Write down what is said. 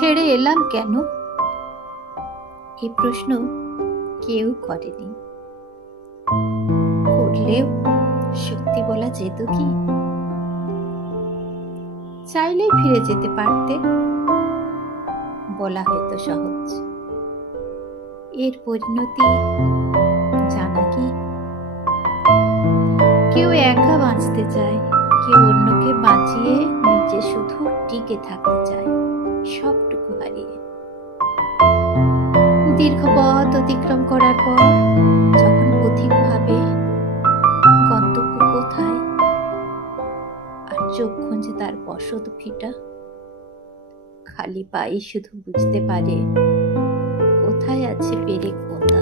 ছেড়ে এলাম কেন, এই প্রশ্ন কেউ করেনি। করলেও সত্যি বলা যেত কি? চাইলেই ফিরে যেতে পারতে, বলা হয়তো সহজ। এর পরিণতি জানা কি? কেউ একা বাঁচতে চায়, কেউ অন্যকে বাঁচিয়ে নিজে শুধু টিকে থাকতে চায়, সবটুকু হারিয়ে। দীর্ঘ পথ অতিক্রম করার পর যখন পথিক ভাবে গন্তব্য কোথায়, আর চোখ খুঁজে তার বসত ভিটা, খালি পায়ে শুধু বুঝতে পারে কোথায় আছে পেরেক পোঁতা।